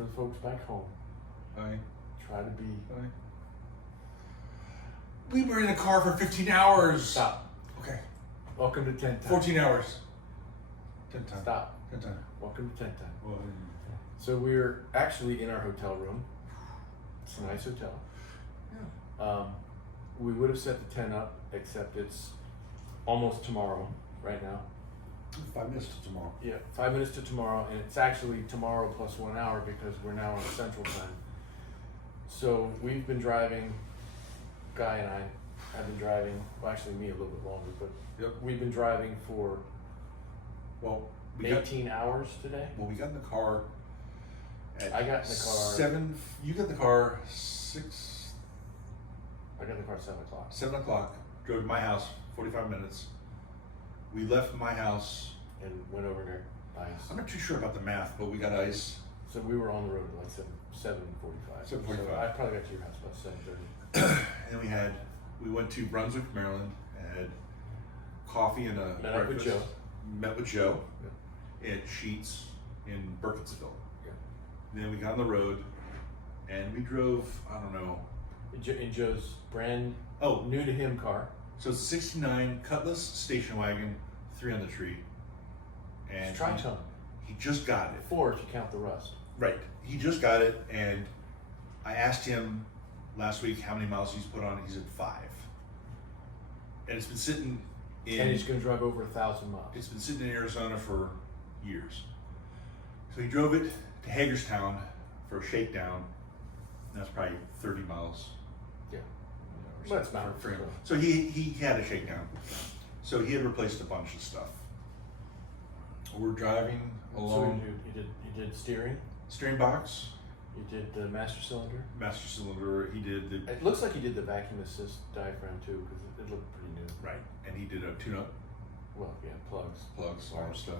for the folks back home. Hi. Try to be. Hi. We were in a car for 15 hours. Stop. Okay. Welcome to 10 time. 14 hours. 10 time. Stop. 10 time. Welcome to 10 time. Well, So we're actually in our hotel room. It's a nice hotel. yeah. We would have set the 10 up, except it's almost tomorrow right now. 5 minutes to tomorrow. Yeah, 5 minutes to tomorrow, and it's actually tomorrow plus 1 hour because we're now on Central Time. So we've been driving, Guy and I have been driving, well actually me a little bit longer, but Yep. we've been driving for Well, we 18 hours today. we got in the car at I got in the car. 7. You got in the car 6. I got in the car at 7 o'clock. 7 o'clock. Drove to my house. 45 minutes. We left my house. And went over there, ice. I'm not too sure about the math, but we got ice. So we were on the road at like 7:45. 7:45. So I probably got to your house about 7:30. And then we went to Brunswick, Maryland, and had coffee and a Met up with breakfast. Joe. Met with Joe at Sheets in Burkittsville. Yeah. Then we got on the road, and we drove, I don't know. In Joe's brand Oh, new to him car. so it's a 69 Cutlass station wagon, 3 on the tree. And It's tri-tone. he just got it. 4 if you count the rust. Right. He just got it, and I asked him last week how many miles he's put on it. He said 5. And it's been sitting in. And he's going to drive over 1,000 miles. It's been sitting in Arizona for years. So he drove it to Hagerstown for a shakedown. That's probably 30 miles. Yeah. Or Well, that's something not for him. so. So he had a shakedown. So he had replaced a bunch of stuff. We're driving So along. he did steering. Steering box, He did the master cylinder. master cylinder. He did the It looks like he did the vacuum assist diaphragm too, because it looked pretty new. right, and he did a tune-up, Well, yeah, plugs. all that stuff.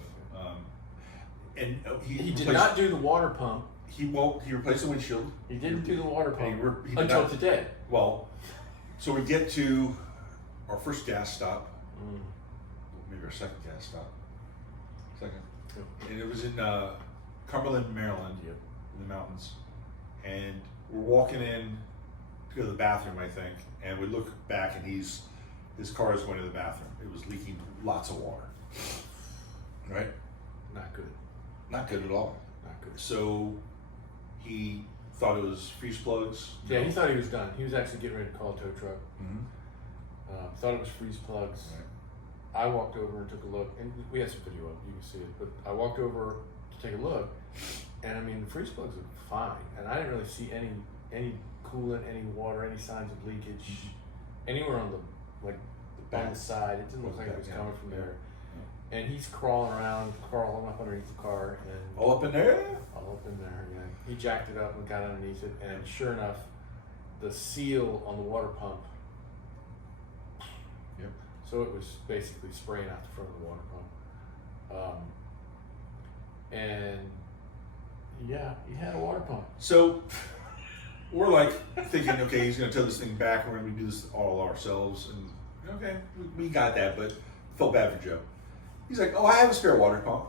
And He did replaced- not do the water pump. He replaced the windshield. He didn't do the water And pump he did until not- today. Well, so we get to our first gas stop, Mm. maybe our second gas stop. Second. Yep. And it was in Cumberland, Maryland, Yep. in the mountains. And we're walking in to go to the bathroom, I think, and we look back and his car is going to the bathroom. It was leaking lots of water. Right? Not good. Not good at all. Not good. So he thought it was freeze plugs. Yeah, he thought he was done. He was actually getting ready to call a tow truck. Mm-hmm. Thought it was freeze plugs. Right. I walked over and took a look, and we had some video up, you can see it, but I walked over to take a look, and I mean, the freeze plugs are fine, and I didn't really see any coolant, any water, any signs of leakage, anywhere on the Back. on the side. It didn't look like it was Yeah. coming from there. And he's crawling up underneath the car, and All up in there? all up in there, yeah. He jacked it up and got underneath it, and sure enough, the seal on the water pump. Yep. So it was basically spraying out the front of the water pump. And yeah, he had a water pump. So we're like thinking, okay, he's going to tow this thing back. We're going to do this all ourselves. And okay, we got that, but felt bad for Joe. He's like, oh, I have a spare water pump.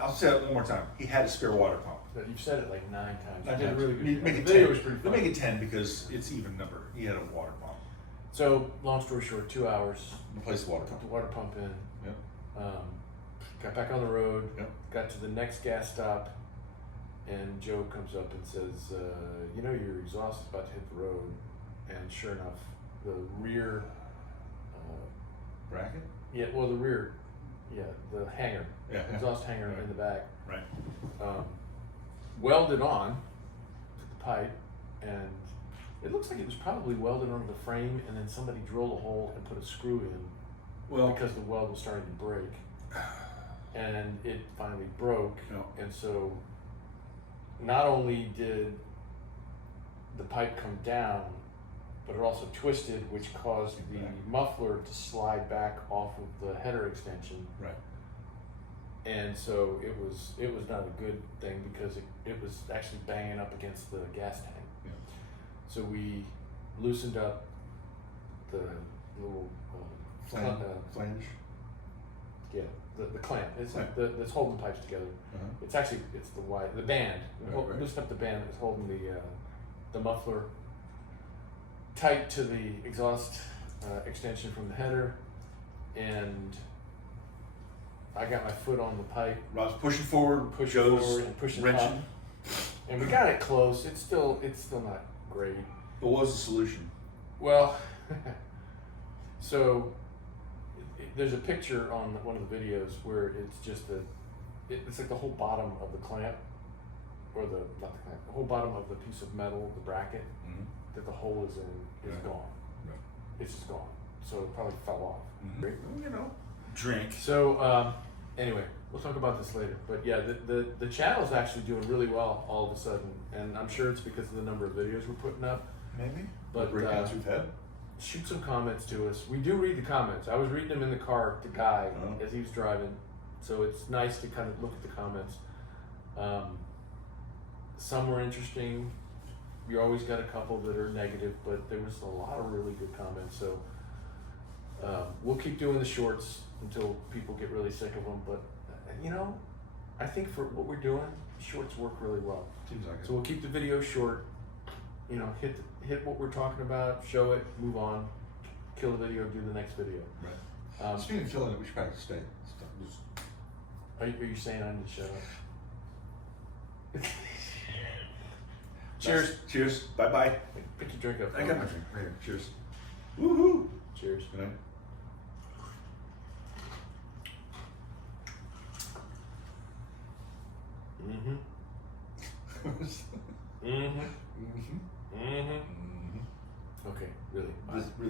I'll say it one more time. He had a spare water pump. But you've said it like 9 times. You 9 did a times. really good job. Make it The video 10. was pretty We'll fun. make it 10 because it's even number. He had a water pump. So long story short, 2 hours. Replace the water Put pump. the water pump in. Yep. Got back on the road. Yep. Got to the next gas stop, and Joe comes up and says, "You know your exhaust is about to hit the road." And sure enough, the rear. Bracket? Yeah, well, the rear. Yeah, the hanger. Yeah. Exhaust hanger Right. in the back. Right. Welded on to the pipe, and it looks like it was probably welded onto the frame, and then somebody drilled a hole and put a screw in. Well, Because the weld was starting to break, and it finally broke. Yeah. And so not only did the pipe come down, but it also twisted, which caused the muffler to slide back off of the header extension. right. And so it was not a good thing because it was actually banging up against the gas tank. Yeah. So we loosened up the little Flange. yeah, the clamp. It's like that's holding the pipes together. It's actually the band. Loosen up the band that's holding the muffler tight to the exhaust extension from the header, and I got my foot on the pipe. Rob's pushing forward, and pushing wrenching. up, and we got it close. It's still not great. But what was the solution? Well, so there's a picture on one of the videos where it's just it's like the whole bottom of the clamp, or not the clamp, the whole bottom of the piece of metal, the bracket that the hole is in is gone. Right. It's just gone. So it probably fell off. Well, you know, drink. So anyway, we'll talk about this later. But yeah, the channel's actually doing really well all of a sudden, and I'm sure it's because of the number of videos we're putting up. Maybe. But breakouts we've had. Shoot some comments to us. We do read the comments. I was reading them in the car to Guy as he was driving, so it's nice to kind of look at the comments. Some were interesting. You always got a couple that are negative, but there was a lot of really good comments. So we'll keep doing the shorts until people get really sick of them. But you know, I think for what we're doing, shorts work really well. Seems like it. So we'll keep the video short. You know, hit what we're talking about, show it, move on, kill the video, do the next video. Right. Speaking of killing it, we should probably stay. Are you saying I need to shut up? Cheers. Cheers. Bye bye. Pick your drink up. I got my drink right here. Cheers. Woohoo. Cheers. Good night. Okay, really. This,